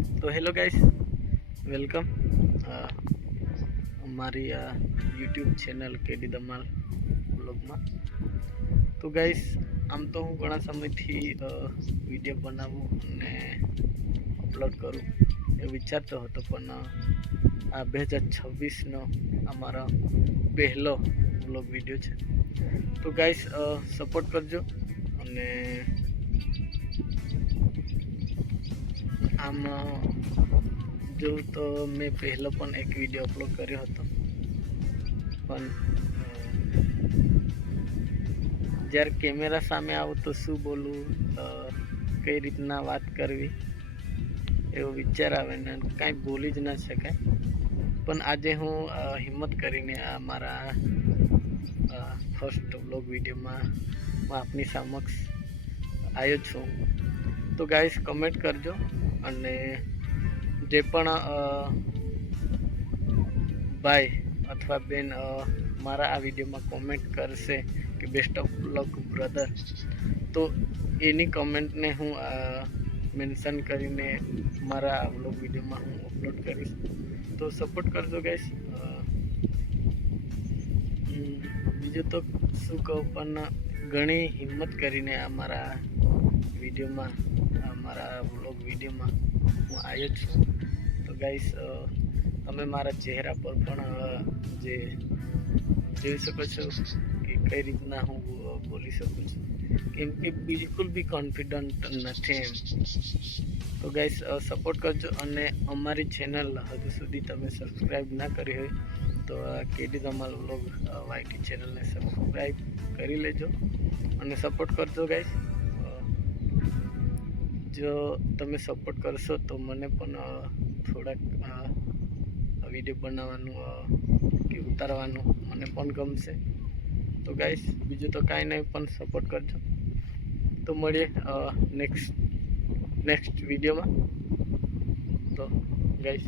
તો hello guys, welcome અમારી આ યુટ્યુબ ચેનલ કેડી ધમાલ બ્લોગમાં. તો ગાઈસ, આમ તો હું ઘણા સમયથી વિડીયો બનાવું અને અપલોડ કરું એ વિચારતો હતો, પણ આ 2026નો અમારો પહેલો બ્લોગ વિડીયો છે. તો ગાઈસ, સપોર્ટ કરજો. અને આમ જો તો મેં પહેલો પણ એક વિડીયો અપલોડ કર્યો હતો, પણ જ્યારે કેમેરા સામે આવું તો શું બોલવું, કઈ રીતના વાત કરવી એવો વિચાર આવે ને કાંઈ બોલી જ ના શકાય. પણ આજે હું હિંમત કરીને આ મારા ફર્સ્ટ બ્લોગ વિડીયોમાં હું આપની સમક્ષ આવ્યો છું. તો ગાઈસ, કમેન્ટ કરજો. અને જે પણ ભાઈ અથવા બેન મારા આ વિડીયોમાં કોમેન્ટ કરશે કે બેસ્ટ ઓફ લક બ્રધર, તો એની કમેન્ટને હું મેન્શન કરીને મારા આ વ્લોગ વિડીયોમાં હું અપલોડ કરીશ. તો સપોર્ટ કરજો ગાઈસ. બીજું તો શું કહું, પણ ઘણી હિંમત કરીને આ મારા વિડીયોમાં, મારા વ્લોગ વિડીયોમાં હું આવ્યો છું. તો ગાઈસ, તમે મારા ચહેરા પર પણ જે જોઈ શકો છો કે કઈ રીતના હું બોલી શકું છું, કેમ કે બિલકુલ બી કોન્ફિડન્ટ નથી એમ. તો ગાઈસ, સપોર્ટ કરજો. અને અમારી ચેનલ હજુ સુધી તમે સબસ્ક્રાઈબ ના કરી હોય તો કેડી ધમાલ વ્લોગ વાયટી ચેનલને સબસ્ક્રાઈબ કરી લેજો અને સપોર્ટ કરજો ગાઈસ. જો તમે સપોર્ટ કરશો તો મને પણ થોડાક વિડીયો બનાવવાનું કે ઉતારવાનું મને પણ ગમશે. તો ગાઈસ, બીજું તો કાંઈ નહીં, પણ સપોર્ટ કરજો. તો મળીએ નેક્સ્ટ વિડીયોમાં. તો ગાઈસ,